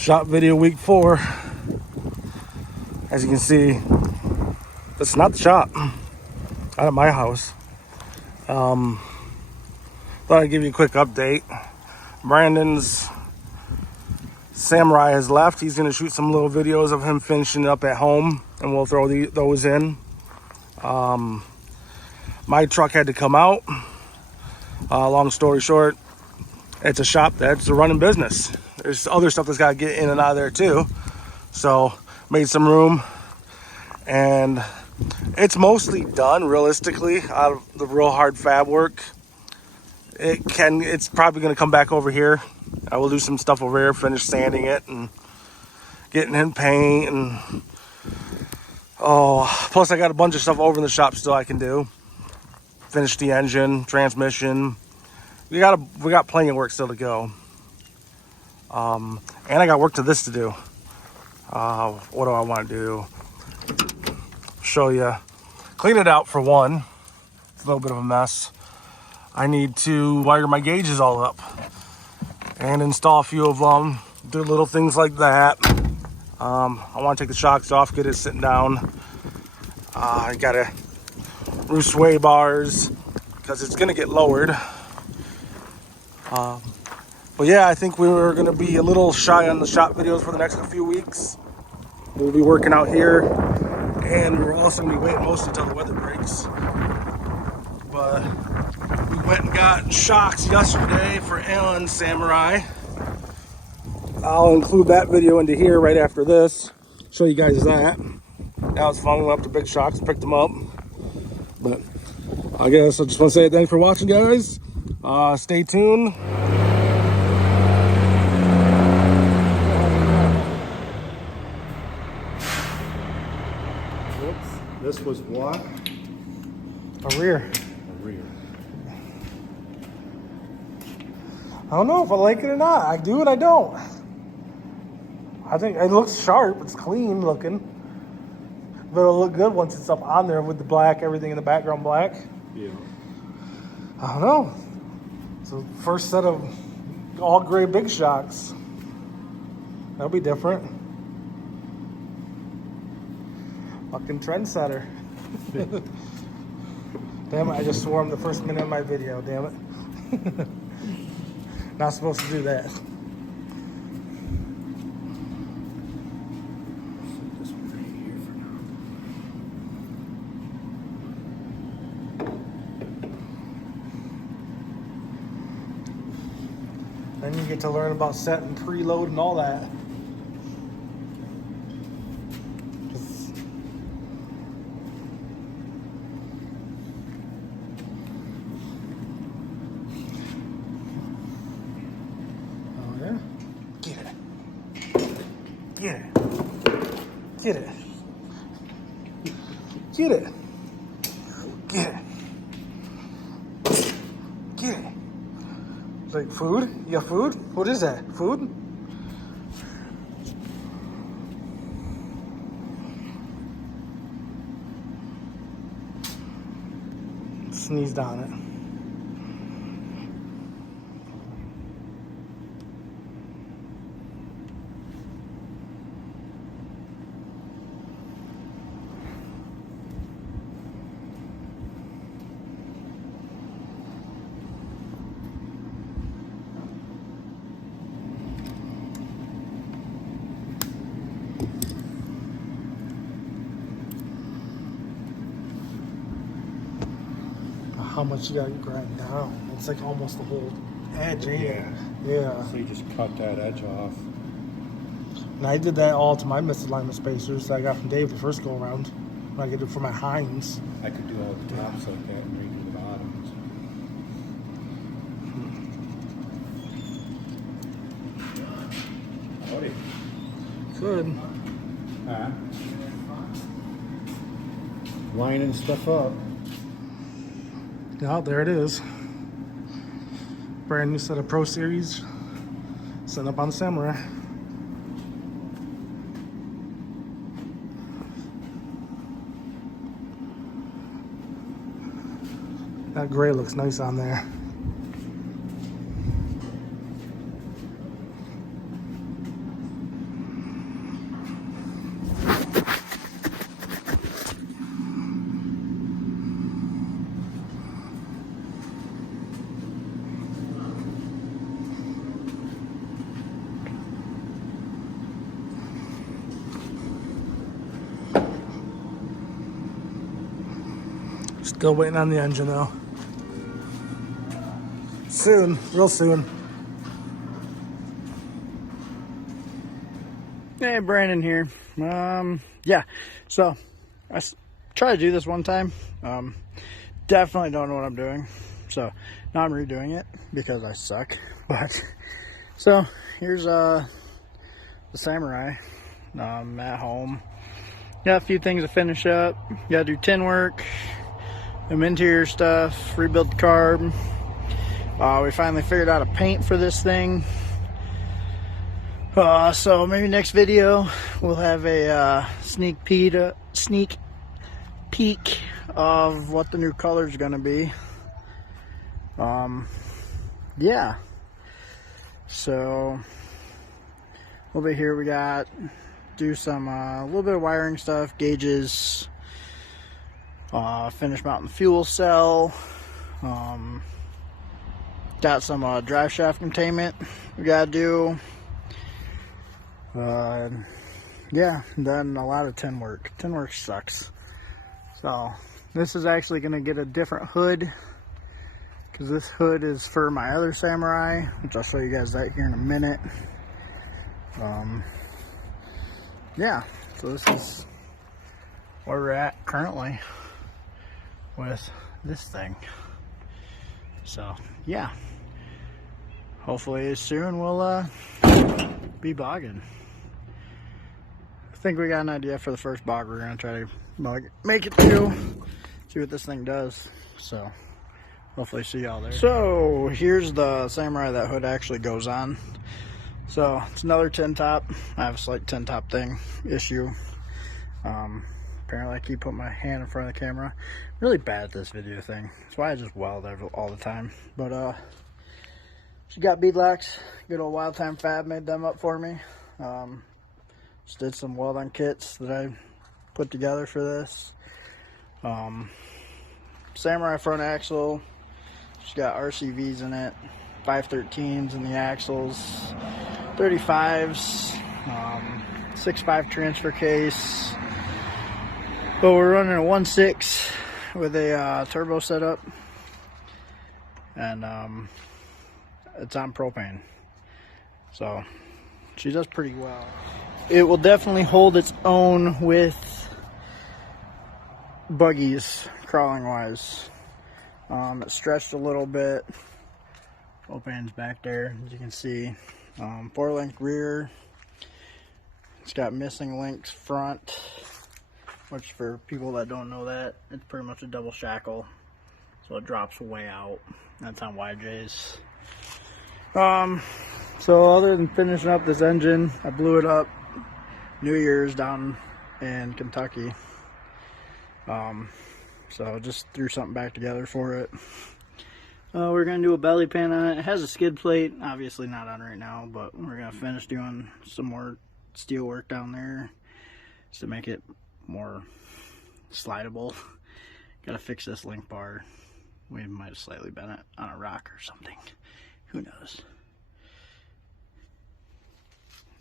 Shop video week 4. As you can see, this is not the shop. Out at my house. Thought I'd give you a quick update. Brandon's Samurai has left. He's gonna shoot some little videos of him finishing up at home, and we'll throw those in. My truck had to come out. Long story short, it's a shop that's a running business. There's other stuff that's got to get in and out of there too. So made some room, and it's mostly done realistically out of the real hard fab work. It's probably going to come back over here. I will do some stuff over here, finish sanding it and getting in paint, and plus I got a bunch of stuff over in the shop still I can do. Finish the engine, transmission. We got plenty of work still to go. And I got work to this to do. What do I want to do? Show you. Clean it out for one. It's a little bit of a mess. I need to wire my gauges all up and install a few of them. Do little things like that. I want to take the shocks off, get it sitting down. I gotta roof sway bars because it's gonna get lowered. But yeah, I think we're gonna be a little shy on the shop videos for the next few weeks. We'll be working out here, and we're also gonna be waiting mostly until the weather breaks. But we went and got shocks yesterday for Alan's Samurai. I'll include that video into here right after this. Show you guys that. That was fun. We went up to Big Shocks, picked them up. But I guess I just want to say thanks for watching, guys. Stay tuned. This was what? A rear. A rear. I don't know if I like it or not. I do and I don't. I think it looks sharp. It's clean looking. But it'll look good once it's up on there with the black, everything in the background black. Yeah. I don't know. It's the first set of all gray Big Shocks. That'll be different. Fucking trendsetter. Damn it, I just swore him the first minute of my video, damn it. Not supposed to do that. This one right here for now. Then you get to learn about set and preload and all that. Get it. Get it. Get it. Get it. Get it. Like food? You got food? What is that? Food? Sneezed on it. How much you gotta grind down? It's like almost the whole edge, ain't it? Yeah. So you just cut that edge off. And I did that all to my misalignment spacers that I got from Dave the first go around. When I could do it for my Heinz. I could do all the tops like that and redo the bottoms. Howdy. Good. Lining stuff up. Yeah, there it is. Brand new set of Pro Series. Setting up on the Samurai. That gray looks nice on there. Still waiting on the engine though. Soon, real soon. Hey, Brandon here. Yeah, so I tried to do this one time. Definitely don't know what I'm doing. So now I'm redoing it because I suck. But so here's the Samurai at home. Got a few things to finish up. Gotta do tin work, some interior stuff, rebuild the carb. We finally figured out a paint for this thing. So maybe next video we'll have a sneak peek of what the new color is going to be. Yeah. So over here we got do some a little bit of wiring stuff, gauges, finish mounting the fuel cell. Got some drive shaft containment we gotta do. Yeah, then a lot of tin work. Tin work sucks. So this is actually gonna get a different hood, because this hood is for my other Samurai, which I'll show you guys that here in a minute. Yeah, so this is where we're at currently with this thing. So yeah, hopefully soon we'll be bogging. I think we got an idea for the first bog we're gonna try to make it to. See what this thing does. So hopefully see y'all there. So here's the Samurai that hood actually goes on. So it's another tin top. I have a slight tin top thing issue. Apparently I keep putting my hand in front of the camera. Really bad at this video thing. That's why I just weld all the time. But she got beadlocks. Good old Wild Time Fab made them up for me. Just did some weld-on kits that I put together for this. Samurai front axle. She's got RCVs in it. 513s in the axles. 35s. 6.5 transfer case. But we're running a 1.6 with a turbo setup. And it's on propane. So she does pretty well. It will definitely hold its own with buggies, crawling wise. It stretched a little bit. Propane's back there, as you can see. 4-link rear. It's got missing links front, which for people that don't know that, it's pretty much a double shackle. So it drops way out. That's on YJ's. So other than finishing up this engine, I blew it up New Year's down in Kentucky. So just threw something back together for it. We're gonna do a belly pan on it. It has a skid plate, obviously not on right now, but we're gonna finish doing some more steel work down there just to make it more slidable. Gotta fix this link bar. We might have slightly bent it on a rock or something. Who knows?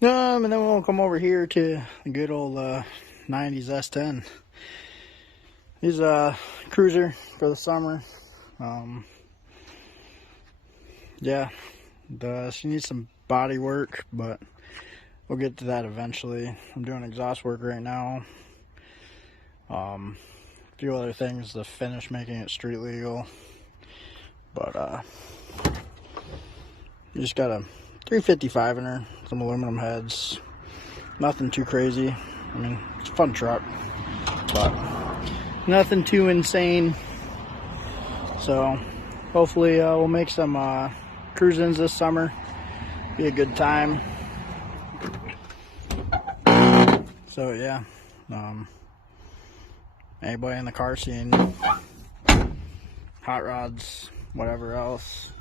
And then we'll come over here to the good old 90s S10. He's a cruiser for the summer. Yeah, she needs some body work, but we'll get to that eventually. I'm doing exhaust work right now. A few other things to finish making it street legal. But you just got a 355 in her, some aluminum heads. Nothing too crazy. I mean, it's a fun truck, but nothing too insane. So hopefully we'll make some cruise-ins this summer. Be a good time. So yeah, anybody in the car scene, hot rods, whatever else,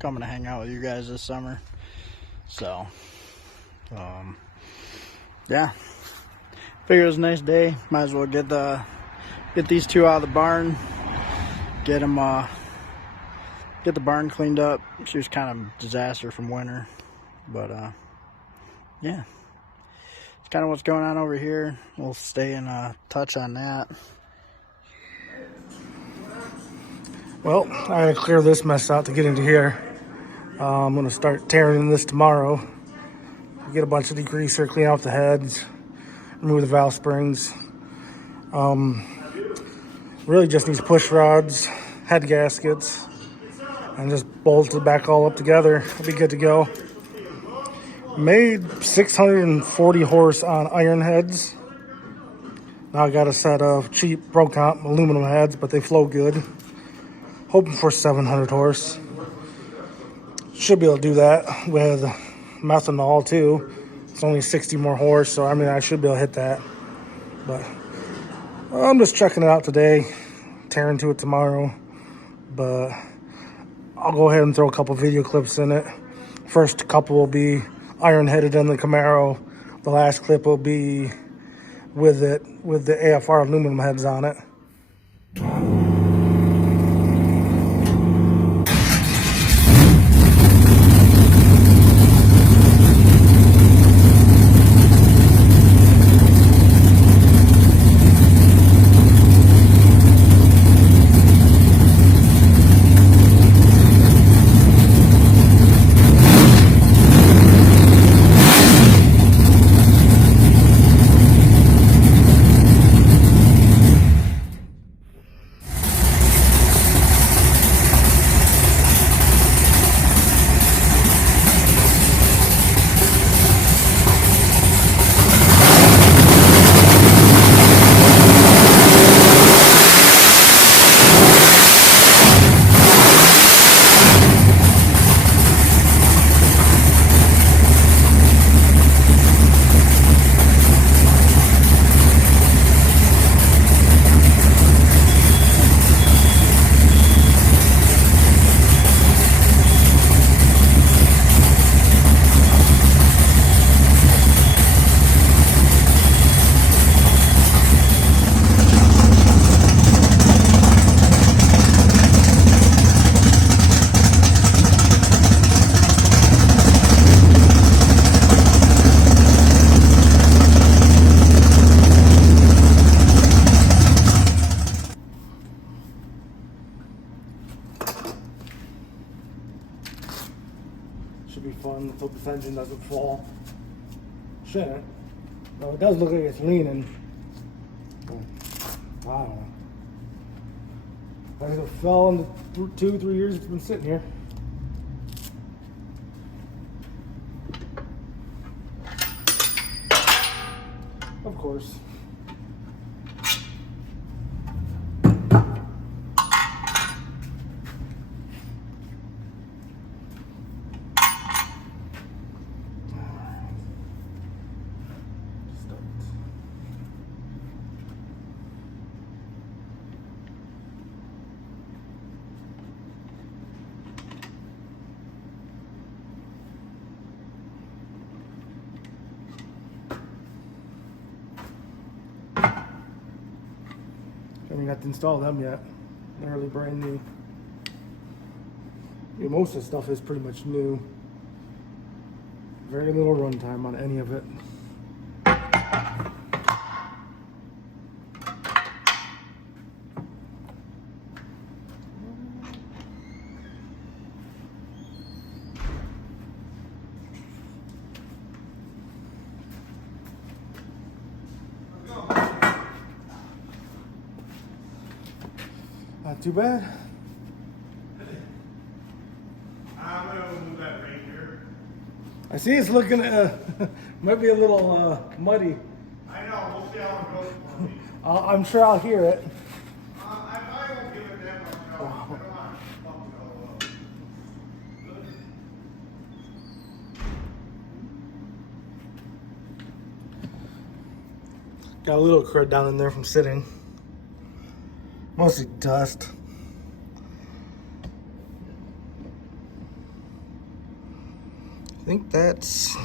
coming to hang out with you guys this summer. So yeah, figure it was a nice day. Might as well get these two out of the barn, get the barn cleaned up. She was kind of a disaster from winter, but yeah, it's kind of what's going on over here. We'll stay in touch on that. Well, I gotta clear this mess out to get into here. I'm gonna start tearing this tomorrow. Get a bunch of degreaser, clean out the heads, remove the valve springs. Really just needs push rods, head gaskets, and just bolt it back all up together. It'll be good to go. Made 640 horse on iron heads. Now I got a set of cheap Procomp aluminum heads, but they flow good. Hoping for 700 horse. Should be able to do that with methanol too. It's only 60 more horse, so I mean I should be able to hit that. But I'm just checking it out today, tearing to it tomorrow. But I'll go ahead and throw a couple video clips in it. First couple will be iron headed in the Camaro. The last clip will be with it, with the AFR aluminum heads on it. Should be fun. Let's hope this engine doesn't fall. Shouldn't. No, it does look like it's leaning. But I don't know. I think it fell in the 2-3 years it's been sitting here. Of course. Haven't got to install them yet. They're really brand new. Yeah, most of the stuff is pretty much new. Very little runtime on any of it. Not too bad. I'm gonna move that right here. I see it's looking might be a little muddy. I know, we'll see how it goes for me. I'm sure I'll hear it. I won't give it that much help. I don't want to fuck it all up. Got a little crud down in there from sitting. Mostly dust. I think that's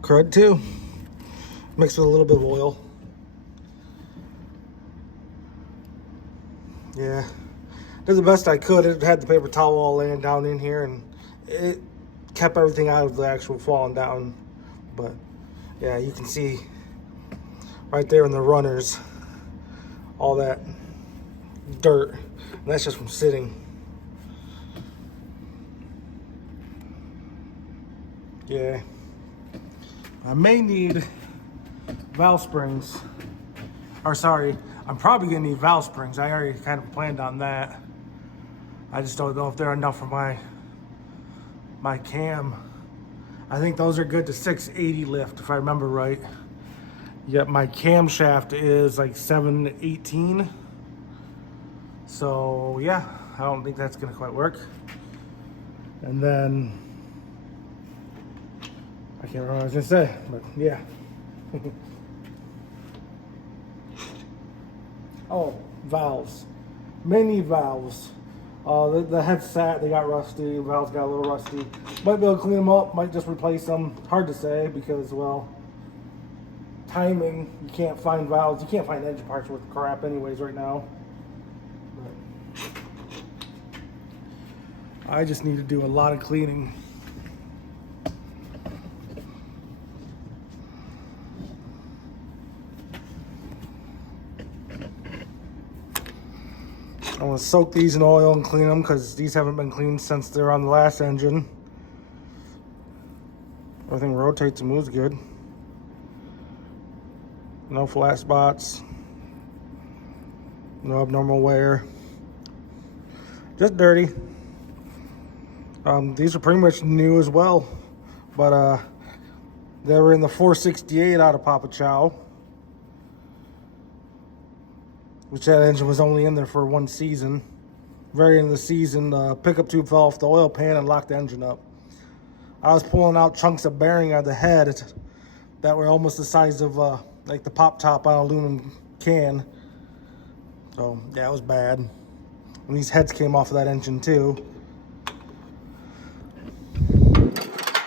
crud too. Mixed with a little bit of oil. Yeah. Did the best I could. It had the paper towel all laying down in here and it kept everything out of the actual falling down. But yeah, you can see right there in the runners all that dirt. And that's just from sitting. Yeah. I may need valve springs. Or sorry, I'm probably gonna need valve springs. I already kind of planned on that. I just don't know if they're enough for my cam. I think those are good to 680 lift, if I remember right. Yet my camshaft is like 718. So yeah, I don't think that's gonna quite work. And then, I can't remember what I was gonna say, but yeah. Oh, valves. May need valves. The head's sat, they got rusty, valves got a little rusty. Might be able to clean them up, might just replace them. Hard to say because, well, timing, you can't find valves, you can't find engine parts worth crap anyways right now. But I just need to do a lot of cleaning. I'm gonna soak these in oil and clean them because these haven't been cleaned since they're on the last engine. Everything rotates and moves good. No flat spots. No abnormal wear. Just dirty. These are pretty much new as well, but they were in the 468 out of Papa Chow, which that engine was only in there for one season. Very end of the season, the pickup tube fell off the oil pan and locked the engine up. I was pulling out chunks of bearing out of the head that were almost the size of like the pop top on an aluminum can. So yeah, it was bad. And these heads came off of that engine too.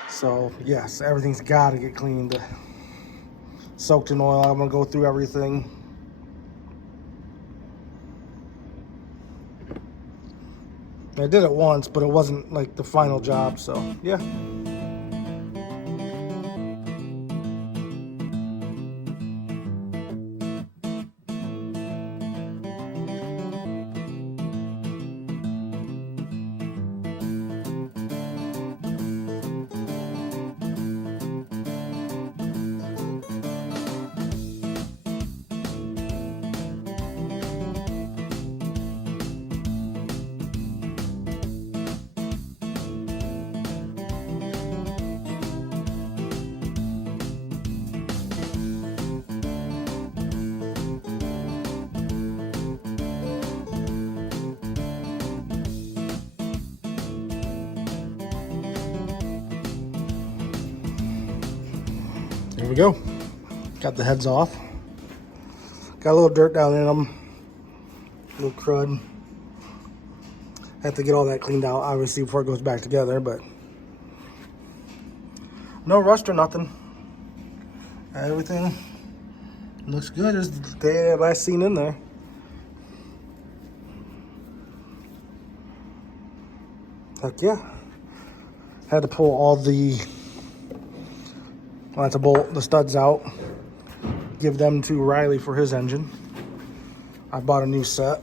So yes, everything's got to get cleaned. Soaked in oil. I'm gonna go through everything. I did it once, but it wasn't like the final job, so yeah. There we go. Got the heads off. Got a little dirt down in them. A little crud. Have to get all that cleaned out, obviously, before it goes back together, but no rust or nothing. Everything looks good as the day I last seen in there. Heck yeah. Had to pull all the, I had to bolt the studs out, give them to Riley for his engine. I bought a new set.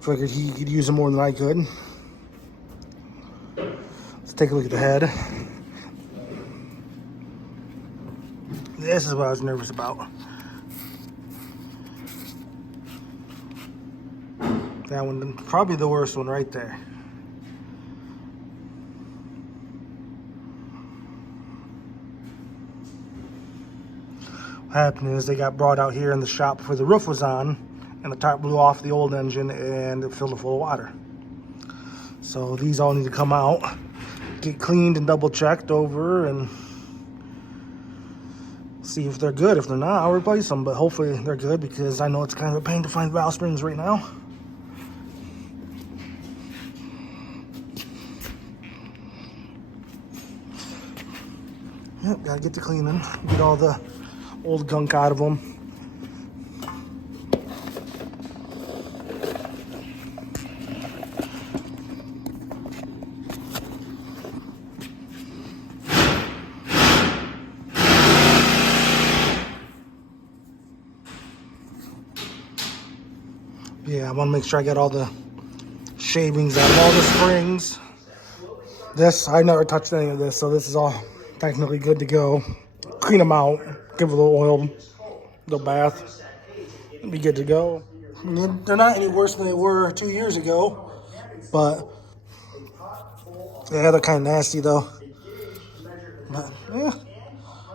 Figured he could use them more than I could. Let's take a look at the head. This is what I was nervous about. That one, probably the worst one right there. What happened is they got brought out here in the shop before the roof was on, and the tarp blew off the old engine and it filled it full of water. So these all need to come out, get cleaned and double checked over, and see if they're good. If they're not, I'll replace them, but hopefully they're good because I know it's kind of a pain to find valve springs right now. Yep, gotta get to cleaning, get all the old gunk out of them. Yeah, I want to make sure I get all the shavings out of all the springs. This, I never touched any of this, so this is all technically good to go. Clean them out, give it a little oil, little bath, be good to go. I mean, they're not any worse than they were 2 years ago, but yeah, they're kind of nasty though. But yeah,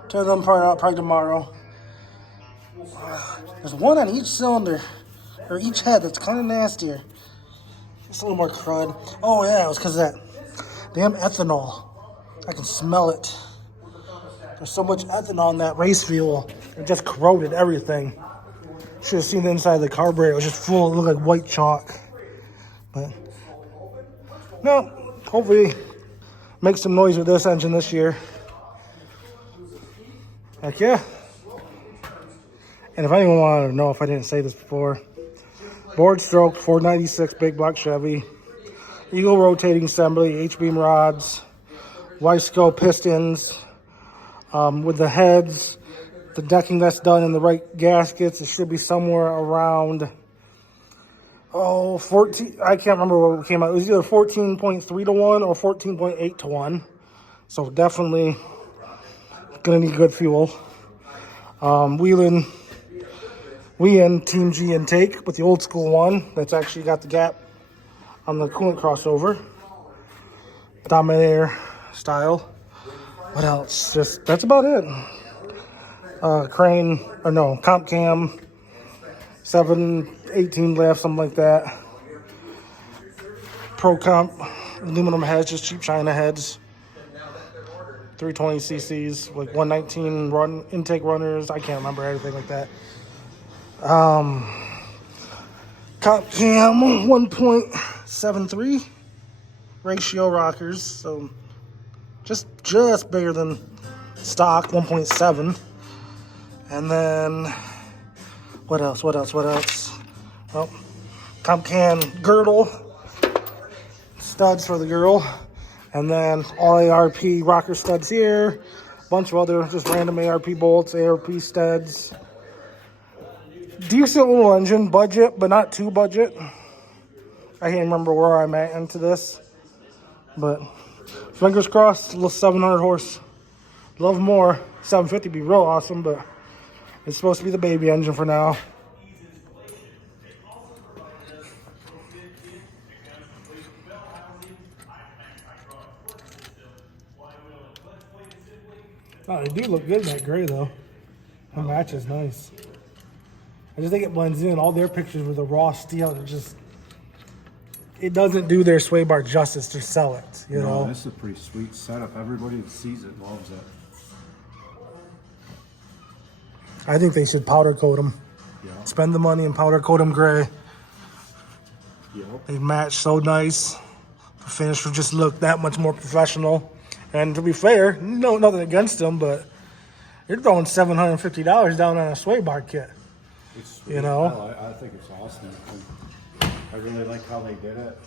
tear them apart out probably tomorrow. There's one on each cylinder, or each head, that's kind of nastier. Just a little more crud. Oh yeah, it was because of that damn ethanol. I can smell it. There's so much ethanol in that race fuel. It just corroded everything. Should have seen the inside of the carburetor. It was just full. It looked like white chalk. But no, hopefully make some noise with this engine this year. Heck yeah. And if anyone wanted to know, if I didn't say this before, board stroke 496 big block Chevy, Eagle rotating assembly, H-beam rods, Weisco pistons, with the heads, the decking that's done in the right gaskets. It should be somewhere around 14. I can't remember what it came out. It was either 14.3 to 1 or 14.8 to 1. So definitely gonna need good fuel. Wheeling Team G intake with the old school one that's actually got the gap on the coolant crossover. Dominator style. What else? Just that's about it. Crane, or no, comp cam, 718 left, something like that. Pro comp aluminum heads, just cheap China heads. 320 cc's, like 119 run intake runners. I can't remember anything like that. Comp cam 1.73 ratio rockers, so just bigger than stock 1.7. And then what else? Oh, comp can girdle studs for the girl, and then all ARP rocker studs here. Bunch of other just random ARP bolts, ARP studs. Decent little engine, budget, but not too budget. I can't remember where I'm at into this, but fingers crossed. A little 700 horse. Love more. 750 be real awesome, but it's supposed to be the baby engine for now. Oh, they do look good in that gray though. The match is nice. I just think it blends in. All their pictures with the raw steel, it doesn't do their sway bar justice to sell it, you know? This is a pretty sweet setup. Everybody that sees it loves it. I think they should powder coat them. Yeah. Spend the money and powder coat them gray. Yep. They match so nice. The finish would just look that much more professional. And to be fair, no, nothing against them, but you're throwing $750 down on a sway bar kit. It's sweet. You know? I think it's awesome. I really like how they did it.